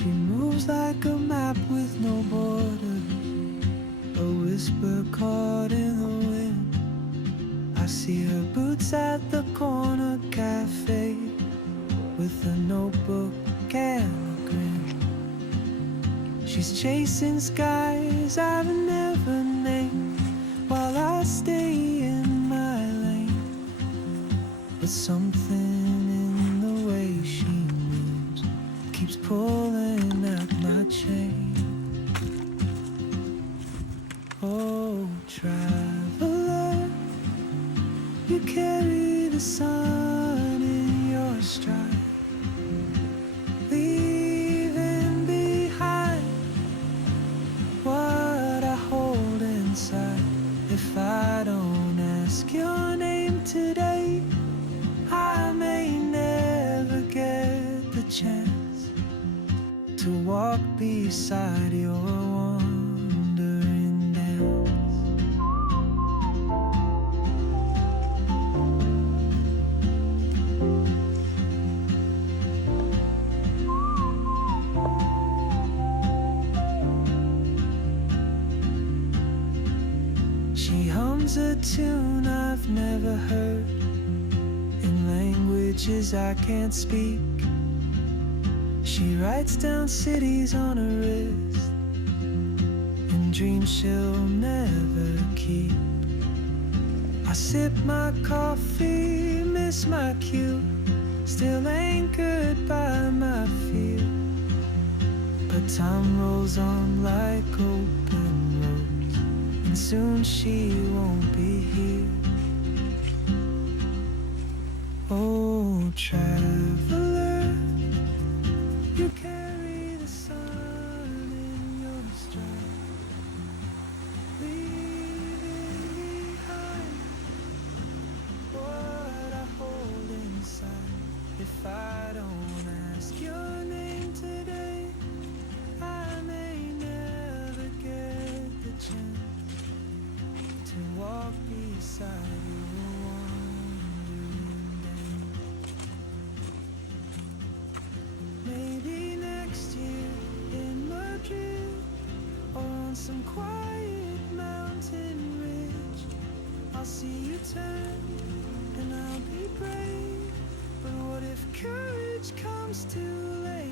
She moves like a map with no borders, a whisper caught in the wind. I see her boots at the corner cafe, with a notebook and a grin. She's chasing skies I've never named, while I stay in my lane. But something in the way she moves keeps pulling at my chain. Oh, traveler, you carry the sun in your stride, leaving behind what I hold inside. If I don't ask your name today, I may never get the chance to walk beside your wandering dance. She hums a tune I've never heard, in languages I can't speak. She writes down cities on her wrist, and dreams she'll never keep. I sip my coffee, miss my cue, still anchored by my fear. But time rolls on like open roads, and soon she won't be here. Oh, traveler, you carry the sun in your stride, leaving behind what I hold inside. If I don't ask your name today, I may never get the chance to walk beside your wandering dance. Maybe next year in Madrid, or on some quiet mountain ridge, I'll see you turn and I'll be brave. But what if courage comes too late?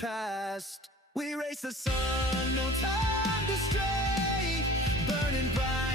past. We race the sun, no time to stray, burning bright